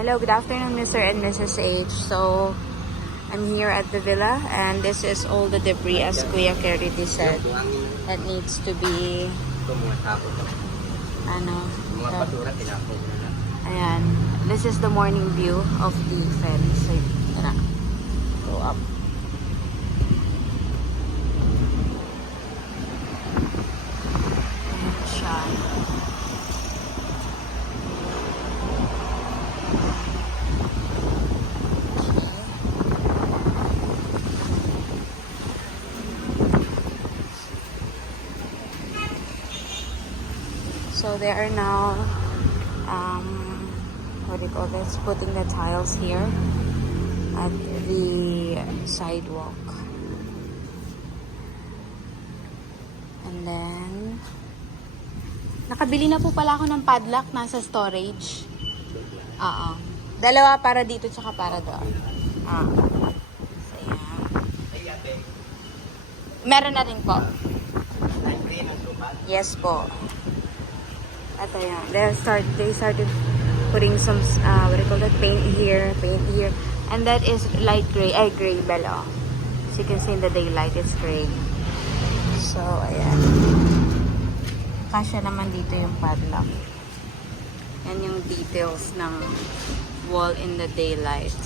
Hello, good afternoon, Mr. and Mrs. H. So, I'm here at the villa, and this is all the debris, as Kuya Kerity said, that needs to be, ayan, this is the morning view of the fence. So, tara, go up. Ayan siya. So they are now, what do you call this? Putting the tiles here at the sidewalk. And then, nakabili na po pala ako ng padlock, nasa storage. Dalawa para dito tsaka para doon. So, yan. Meron na rin po. Yes po. At ayan, they started putting some, what do you call that, paint here, and that is light gray, gray bella. As you can see in the daylight, it's gray. So, ayan. Kasya naman dito yung padlock. Yan yung details ng wall in the daylight.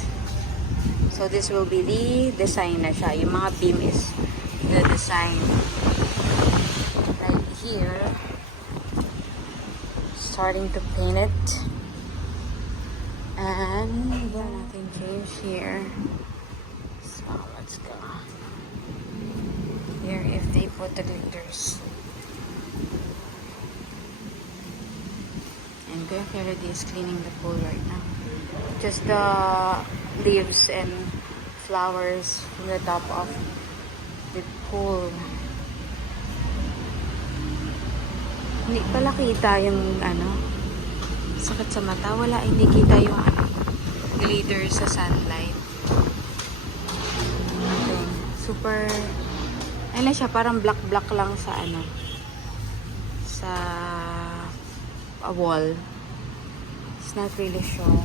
So, this will be the design na siya. Yung mga beam is the design. Right here. Starting to paint it, and nothing changed here. So let's go here. If they put the glitters, and Kuya Kerity is cleaning the pool right now. Just the leaves and flowers from the top of the pool. Hindi pala kita yung sakit sa mata. Wala, hindi kita yung glitter sa sunlight. Nothing. Super, ayun siya, parang black lang sa sa wall. It's not really sure.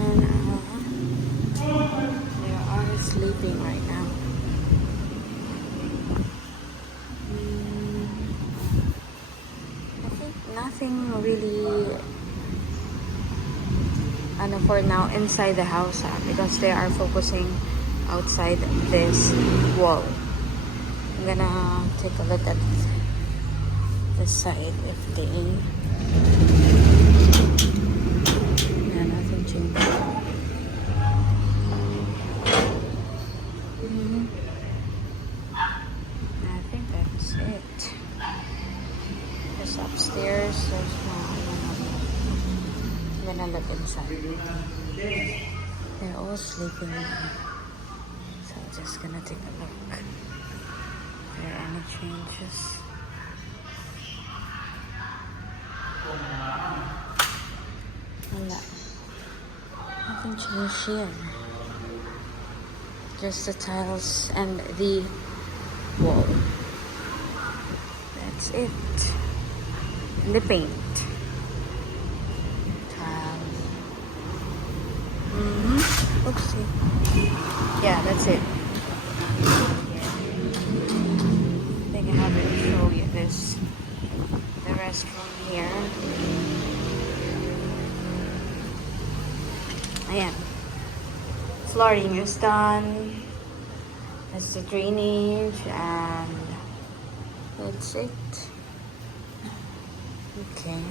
And they are sleeping right now. Nothing really for now inside the house because they are focusing outside this wall. I'm gonna take a look at the side if they nothing changed. I think that's it. Upstairs, there's no, I'm gonna look inside. They're all sleeping now. So I'm just gonna take a look. Are there any changes? Wala. Nothing changed here. Just the tiles and the wall. That's it. And the paint. Oopsie. Yeah, that's it. I think I haven't shown you this. The restroom here. Ayan. Flooring is done. That's the drainage, and that's it. Okay.